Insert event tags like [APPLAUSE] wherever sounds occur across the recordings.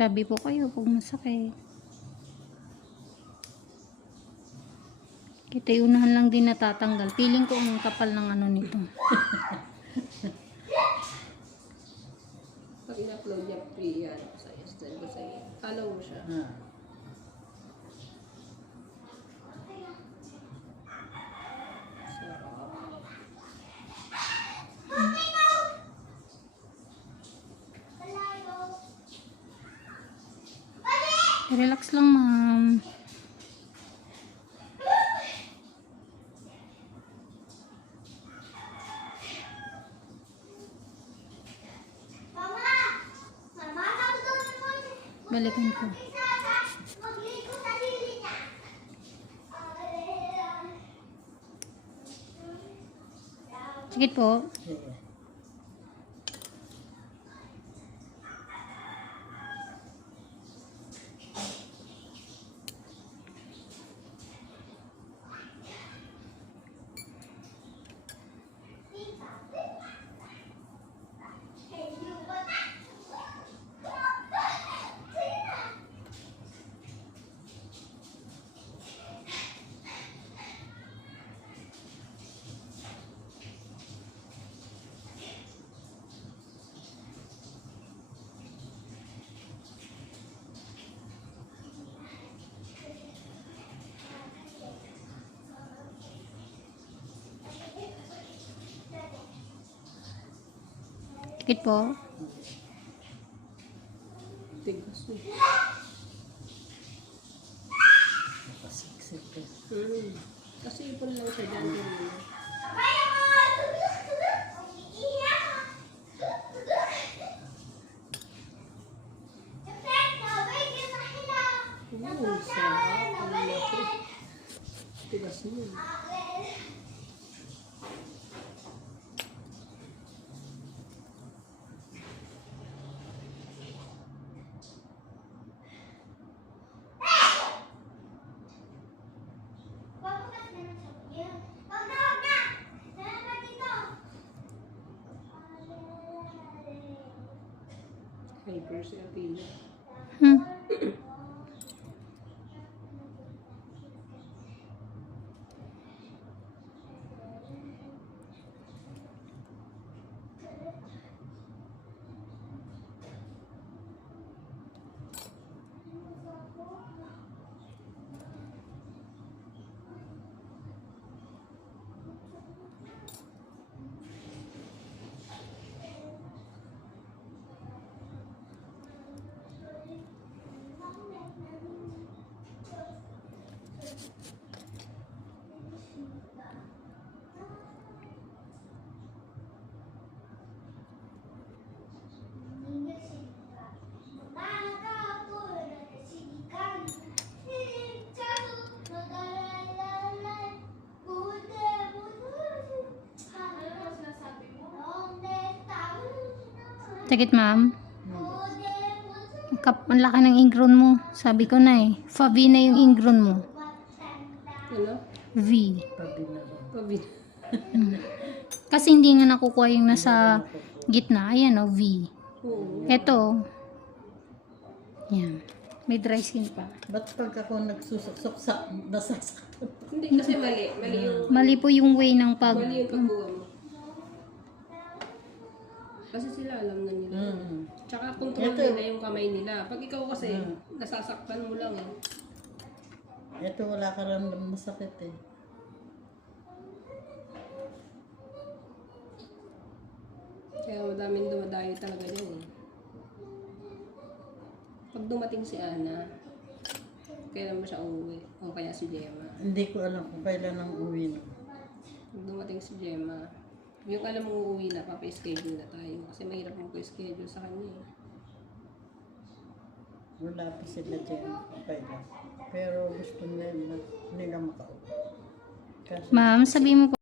Sabi po kayo, pag masakit. Kita unahan lang din natatanggal. Feeling ko ang kapal ng ano nito. Pag in-upload niya free yan sa Insta ko sa Follow mo siya. Ah. Relax lang, ma'am. Balikan ko. Sige po. Sige. Sige po. Tigas mo. Napasiksik eh. Hmm. Kasi ipon lang siya dyan din mo. Tigas mo. Hyper si Sakit, ma'am. Kap ang laki ng ingron mo. Sabi ko na eh. Fabi na yung ingron mo. Ano? V. Pabi na ba? Pabi. [LAUGHS] Kasi hindi nga nakukuha yung nasa gitna. Ayan o, V. Oo. Eto. Yan. May dry skin pa. Ba't pag ako nagsusok-sok nasasaktan? Hindi kasi mali. Mali yung, Mali po yung way ng pag... mali yung pagkuha mo. Kasi sila alam na nila. Mm. Tsaka control Ito. nila yung kamay nila. Pag ikaw kasi, Mm. nasasaktan mo lang eh. Ito wala ka rin masakit eh. Kaya madaming dumadayo talaga dyan eh. Pag dumating si Ana, kailan mo siya uuwi? O kaya si Gemma. Hindi ko alam kung kailan ang uwi na. Pag dumating si Gemma, yung alam mo uuwi na, papa-schedule na tayo. Kasi mahirap mo schedule sa kanya eh. Wala pa sila dyan kailan. Pero gusto nila, nila. Kasi Ma'am, sabi mo po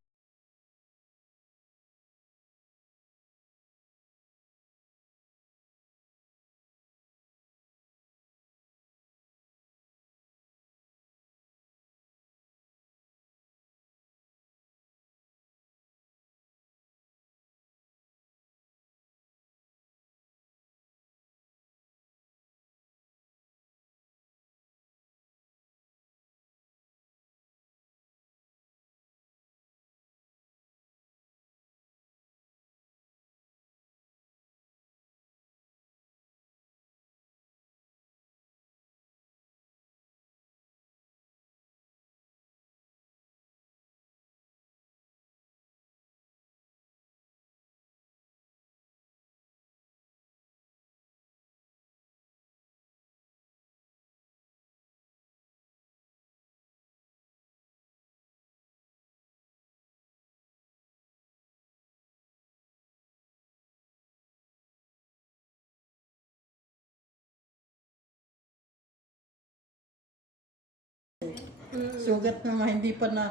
Mm. Sugat na nga, hindi pa na.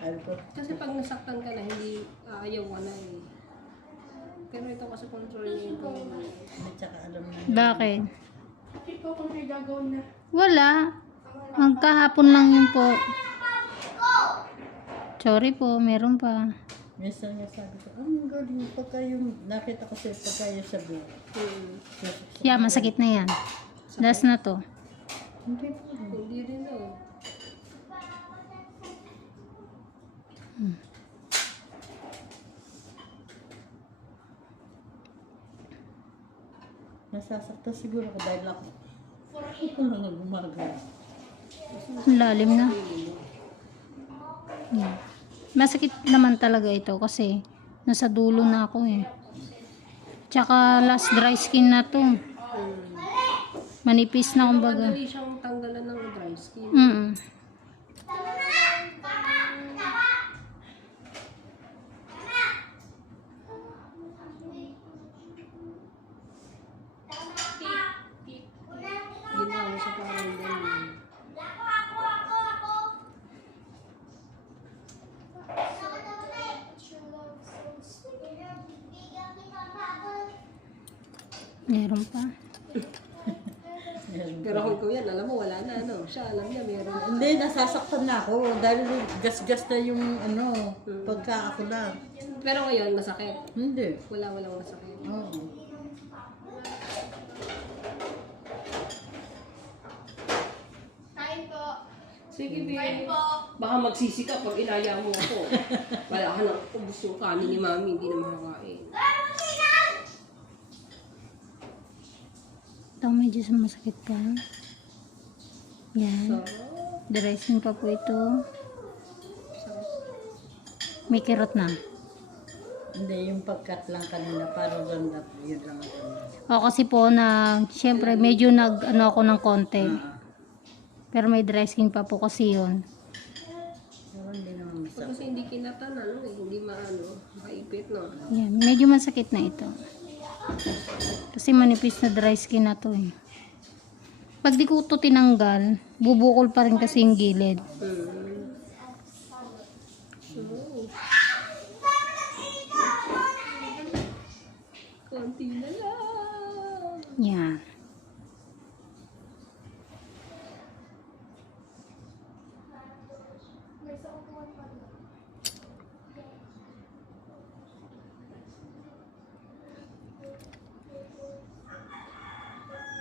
Ay, ano po? Kasi pag nasaktan ka na, hindi ayaw ka na eh. Pero ito kasi control niya ito. At saka alam na. Bakit? Wala. Magkahapon lang yun po. Sorry po, meron pa. Minsan nga sabi ko, ang galing pagka yung nakita ko sa pagka yung sa buhok. Hmm. Yeah, masakit na yan. Last na to. Hindi po. Hindi rin daw. Nasasaktan siguro ko dahil ako. Ako lang ang gumagano. Ang lalim na. Yeah. Masakit naman talaga ito kasi nasa dulo na ako eh. Tsaka last dry skin na to. Hmm. Manipis na kumbaga. Madali siyang tanggalan ng dry skin. Mm. Ginawa sa parang ganyan. Meron pa. [LAUGHS] Pero kung yan, alam mo, wala na, ano. Siya, alam niya, meron. Hindi, nasasaktan na ako dahil gas-gas na yung ano, pagka ako lang. Pero ngayon, masakit. Hindi. Wala, walang masakit. Oo. Sige, babe. Baka magsisi ka pag inaya mo ako. [LAUGHS] Wala ka nang ubus yung kanin ni mami, hindi na makakain. Ito medyo masakit pa. Yan. So, Dressing pa po ito. May kirot na. Hindi, yung pagkat lang kanina, parang ganda. Yun lang ang ganda. O kasi po na, syempre medyo nag ano ako ng konti. Ah, Pero may dressing pa po kasi yun. pero hindi naman masakit. kasi hindi kinatan, ano, eh, hindi maano, makaipit, no? Yan. Medyo masakit na ito. Kasi manipis na dry skin na to eh. Pag di ko ito tinanggal, bubukol pa rin kasi yung gilid. Hmm. Konti na lang. Yan.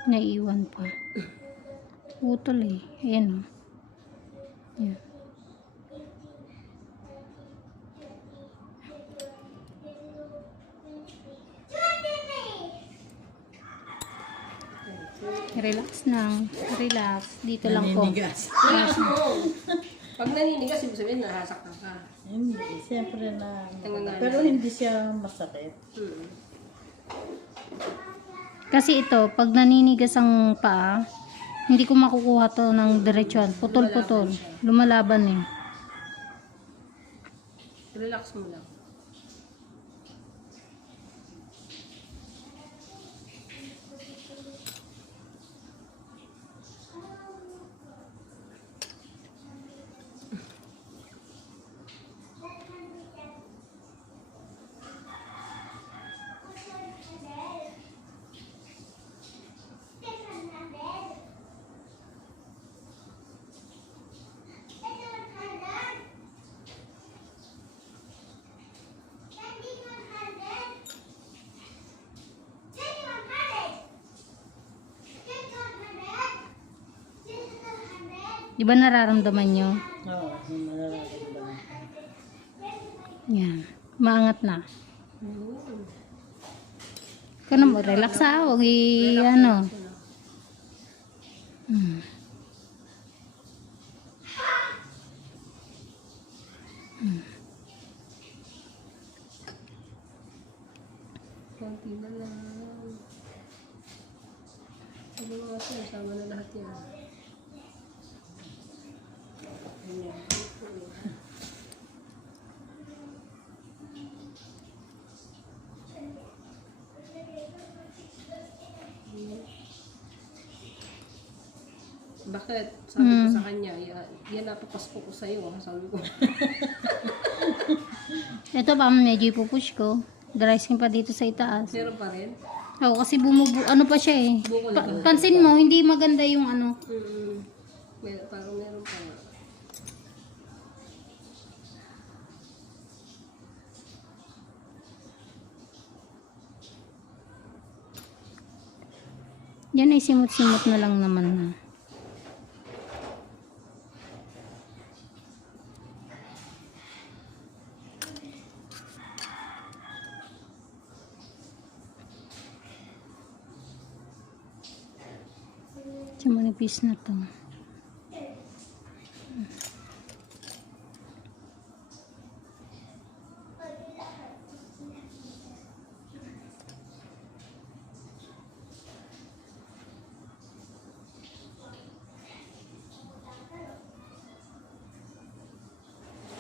Naiiwan pa. Utol eh. Ayan o. Yan. Relax lang. Relax. Dito lang po. Naninigas. Relax mo. Pag naninigas, ibig sabihin, nasasaktan ka. Hindi, siyempre na. Pero hindi siya masakit. Hmm. Kasi ito, pag naninigas ang paa, hindi ko makukuha to ng diretsuhan. Putol-putol. Lumalaban eh. Relax mo lang. Di ba nararamdaman nyo? Oo, nararamdaman. Yan. Maangat na. Hmm. Na mo, relax ha. Huwag i, ano. Hmm. Konti na lang. Sabi mo kasi, sama na lahat yan. Bakit? Sabi ko Hmm. sa kanya, yan, yan napapasko ko sa'yo. Sabi ko, [LAUGHS] Ito pa, medyo ipupush ko. Dry skin pa dito sa itaas. meron pa rin. Oo, kasi bumubu... Ano pa siya eh. Bukol Pa- pa. pansin mo, hindi maganda yung ano. Mm, may, parang meron pa nga. Yan ay simot-simot na lang naman na. Manipis na to.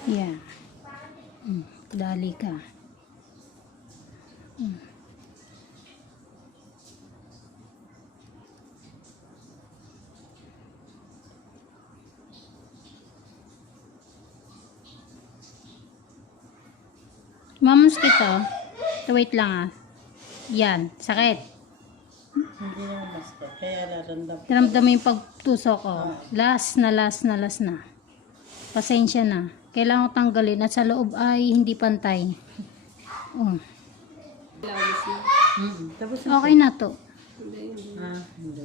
Yeah. Mm, dali ka. Mamos kita. Ito, wait lang ah. Yan, sakit. Hindi naman basta. Kaya. Naramdam mo yung pagtusok ko. Last na last na last na. Pasensya na. Kailangan ko tanggalin at sa loob ay hindi pantay. Oh. Okay na to. Ah, hindi.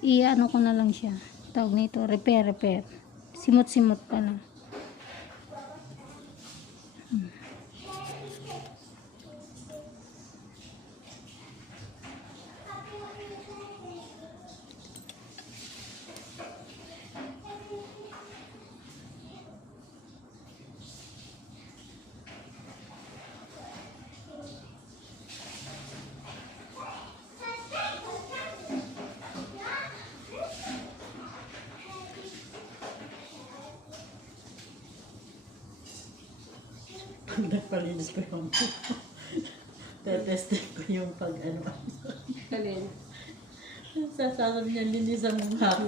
I-ano ko na lang siya. Tawag nito, repair, repair. Simot-simot pa lang. Nagpalinis ko yung... [LAUGHS] Tetestin ko yung pag ano. Alin? Sasabi niya, linisan mo nga ako.